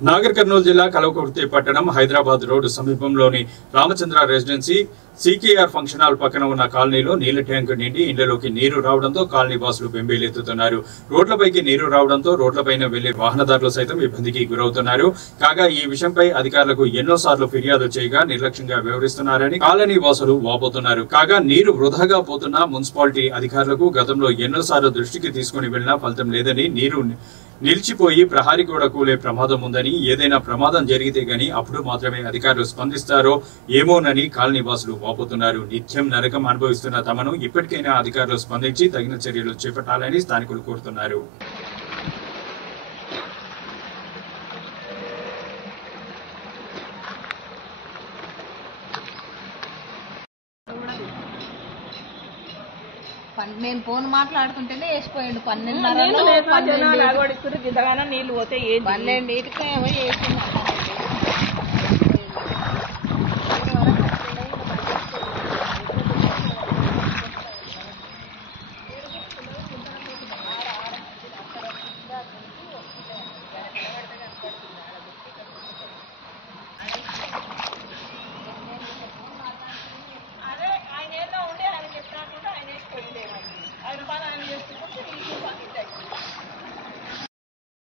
నాగర్ కర్నూలు జిల్లా కల్వకుర్తి పట్టణం హైదరాబాద్ రోడ్డు సమీపంలోని రామచంద్ర రెసిడెన్సీ సీకేఆర్ ఫంక్షన్ హాల్ పక్కన ఉన్న కాలనీలో నీళ్ల ట్యాంక్ నిండి ఇళ్లలోకి నీరు రావడంతో కాలనీ వాసులు బెంబేలెత్తుతున్నారు. రోడ్లపైకి నీరు రావడంతో రోడ్లపైన వెళ్లే వాహనదారులు సైతం ఇబ్బందికి గురవుతున్నారు. కాగా ఈ విషయంపై అధికారులకు ఎన్నోసార్లు ఫిర్యాదు చేయగా నిర్లక్ష్యంగా వ్యవహరిస్తున్నారని కాలనీ వాసులు వాపోతున్నారు. కాగా నీరు వృధాగా పోతున్న మున్సిపాలిటీ అధికారులకు గతంలో ఎన్నోసార్లు దృష్టికి తీసుకుని వెళ్లినా ఫలితం లేదని, నీరు నిలిచిపోయి ప్రహారీ గోడ కూలే ప్రమాదం ఉందని, ఏదైనా ప్రమాదం జరిగితే గాని అప్పుడు మాత్రమే అధికారులు స్పందిస్తారో ఏమోనని కాలనీ వాసులు వాపోతున్నారు. నిత్యం నరకం అనుభవిస్తున్న తమను ఇప్పటికైనా అధికారులు స్పందించి తగిన చర్యలు చేపట్టాలని స్థానికులు కోరుతున్నారు. నేను ఫోన్ మాట్లాడుతుంటేనే వేసిపోయాడు 12:30 నీళ్లు పోతే 12:00 వేసి